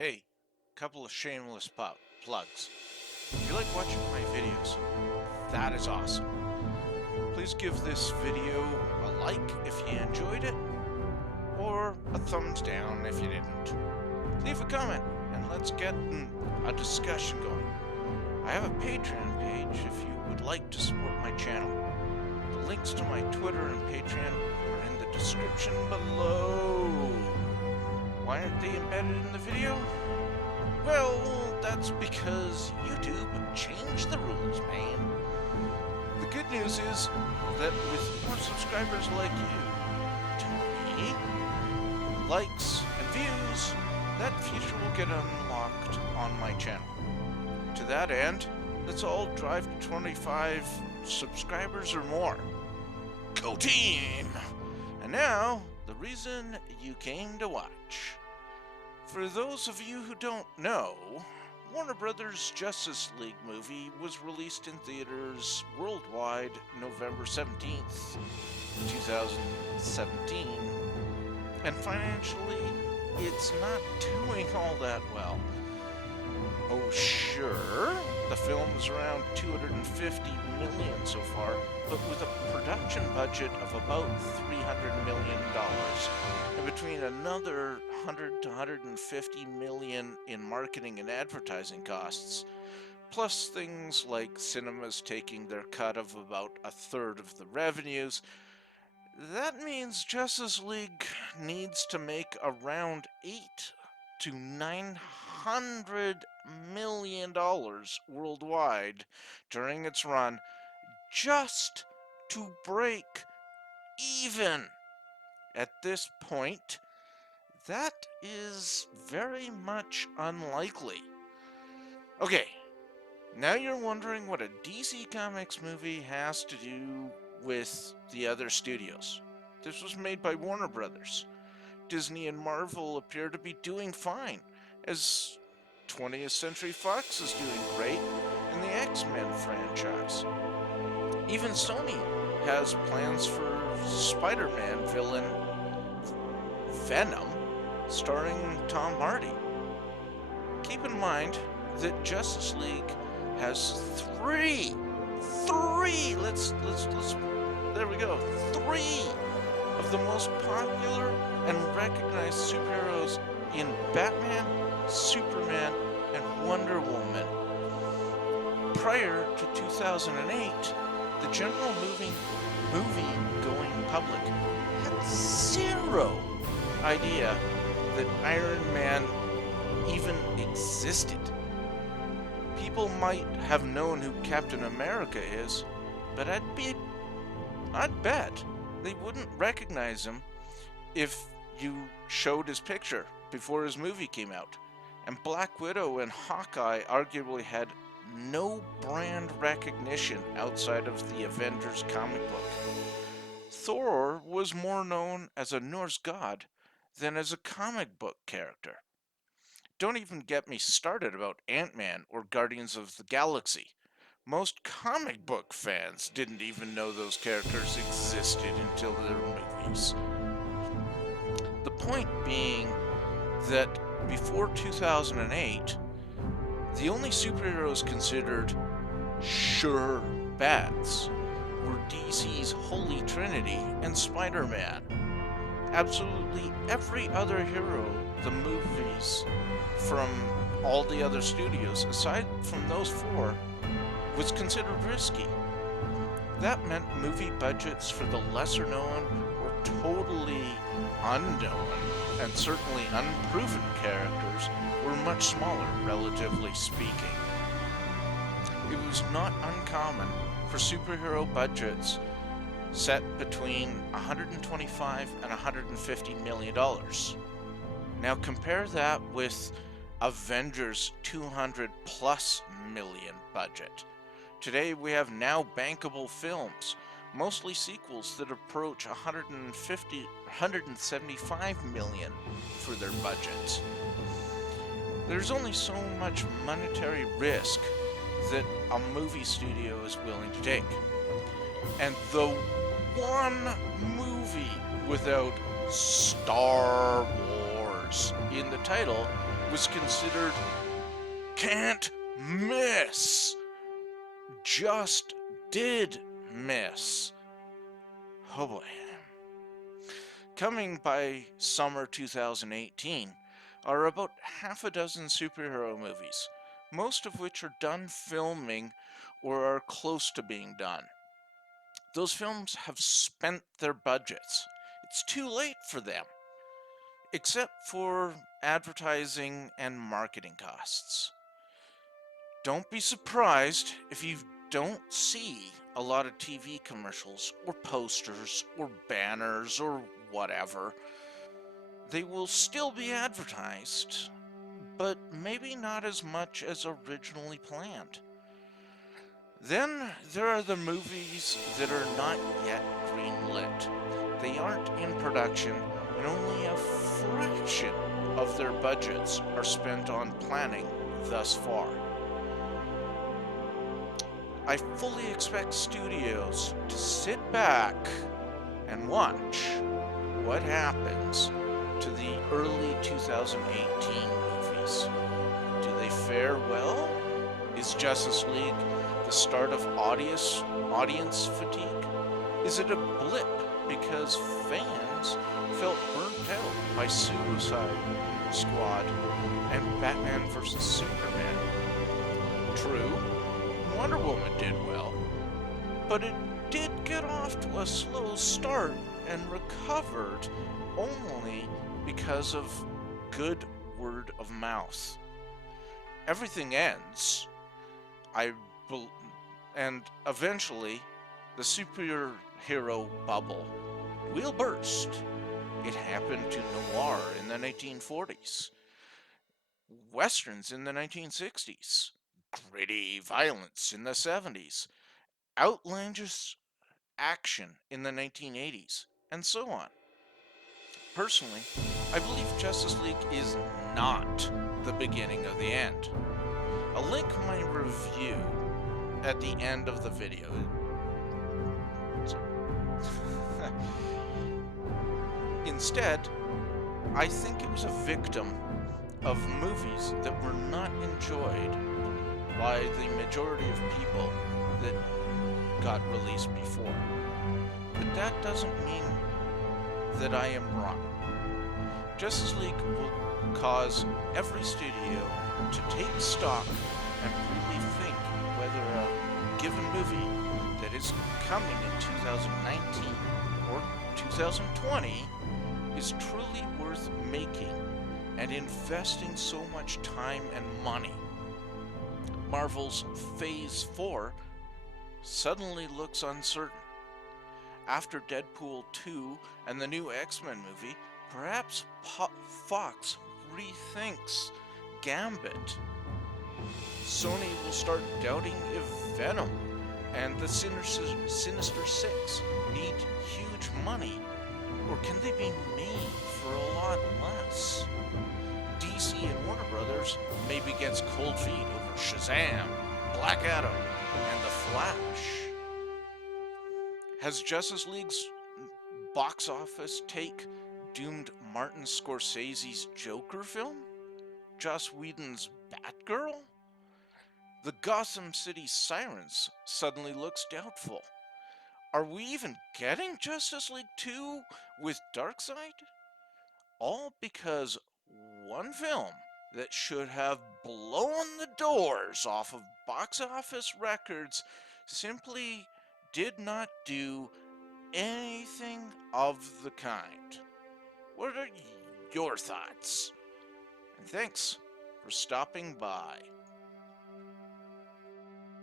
Hey, couple of shameless plugs. If you like watching my videos, that is awesome. Please give this video a like if you enjoyed it, or a thumbs down if you didn't. Leave a comment and let's get a discussion going. I have a Patreon page if you would like to support my channel. The links to my Twitter and Patreon are in the description below. Why aren't they embedded in the video? Well, that's because YouTube changed the rules, man. The good news is that with more subscribers like you, to me, likes and views, that feature will get unlocked on my channel. To that end, let's all drive to 25 subscribers or more. Go team! And now, the reason you came to watch. For those of you who don't know, Warner Brothers' Justice League movie was released in theaters worldwide November 17th, 2017, and financially, it's not doing all that well. Oh sure, the film is around $250 million so far, but with a production budget of about $300 million, and between another $100 to $150 million in marketing and advertising costs, plus things like cinemas taking their cut of about a third of the revenues. That means Justice League needs to make around $800 to $900 million worldwide during its run just to break even. At this point, that is very much unlikely. Okay, now you're wondering what a DC Comics movie has to do with the other studios. This was made by Warner Brothers. Disney and Marvel appear to be doing fine, as 20th Century Fox is doing great in the X-Men franchise. Even Sony has plans for Spider-Man villain Venom starring Tom Hardy. Keep in mind that Justice League has three, there we go, three of the most popular and recognized superheroes in Batman, Superman, and Wonder Woman. Prior to 2008, the general movie-going public had zero idea that Iron Man even existed. People might have known who Captain America is, but I'd bet they wouldn't recognize him if you showed his picture before his movie came out. And Black Widow and Hawkeye arguably had no brand recognition outside of the Avengers comic book. Thor was more known as a Norse god than as a comic book character. Don't even get me started about Ant-Man or Guardians of the Galaxy. Most comic book fans didn't even know those characters existed until their movies. The point being that before 2008, the only superheroes considered sure bets were DC's Holy Trinity and Spider-Man. Absolutely every other hero, the movies from all the other studios, aside from those four, was considered risky. That meant movie budgets for the lesser known or totally unknown and certainly unproven characters were much smaller, relatively speaking. It was not uncommon for superhero budgets set between $125 and $150 million. Now compare that with Avengers' $200 plus million budget. Today we have now bankable films, mostly sequels that approach $175 million for their budgets. There's only so much monetary risk that a movie studio is willing to take. And the one movie without Star Wars in the title was considered can't miss, just did miss. Oh boy. Coming by summer 2018 are about half a dozen superhero movies, most of which are done filming or are close to being done. Those films have spent their budgets. It's too late for them, except for advertising and marketing costs. Don't be surprised if you don't see a lot of TV commercials or posters or banners or whatever. They will still be advertised, but maybe not as much as originally planned. Then there are the movies that are not yet greenlit. They aren't in production, and only a fraction of their budgets are spent on planning thus far. I fully expect studios to sit back and watch what happens to the early 2018 movies. Do they fare well? Is Justice League the start of audience fatigue? Is it a blip because fans felt burnt out by Suicide Squad and Batman vs. Superman? True, Wonder Woman did well, but it did get off to a slow start and recovered only because of good word of mouth. Everything ends, and eventually the superhero bubble will burst. It happened to noir in the 1940s, westerns in the 1960s, gritty violence in the 70s, outlandish action in the 1980s, and so on. Personally, I believe Justice League is not the beginning of the end. I'll link my review at the end of the video. Instead, I think it was a victim of movies that were not enjoyed by the majority of people that got released before. But that doesn't mean that I am wrong. Justice League will cause every studio to take stock and really think whether a given movie that is coming in 2019 or 2020 is truly worth making and investing so much time and money. Marvel's Phase 4 suddenly looks uncertain. After Deadpool 2 and the new X-Men movie, perhaps Fox rethinks Gambit. Sony will start doubting if Venom and the Sinister Six need huge money, or can they be made for a lot less? DC and Warner Brothers may be against cold feet over Shazam, Black Adam, and The Flash. Has Justice League's box office take doomed Martin Scorsese's Joker film? Joss Whedon's Batgirl? The Gotham City Sirens suddenly looks doubtful. Are we even getting Justice League 2 with Darkseid? All because one film that should have blown the doors off of box office records simply did not do anything of the kind. What are your thoughts? And thanks for stopping by.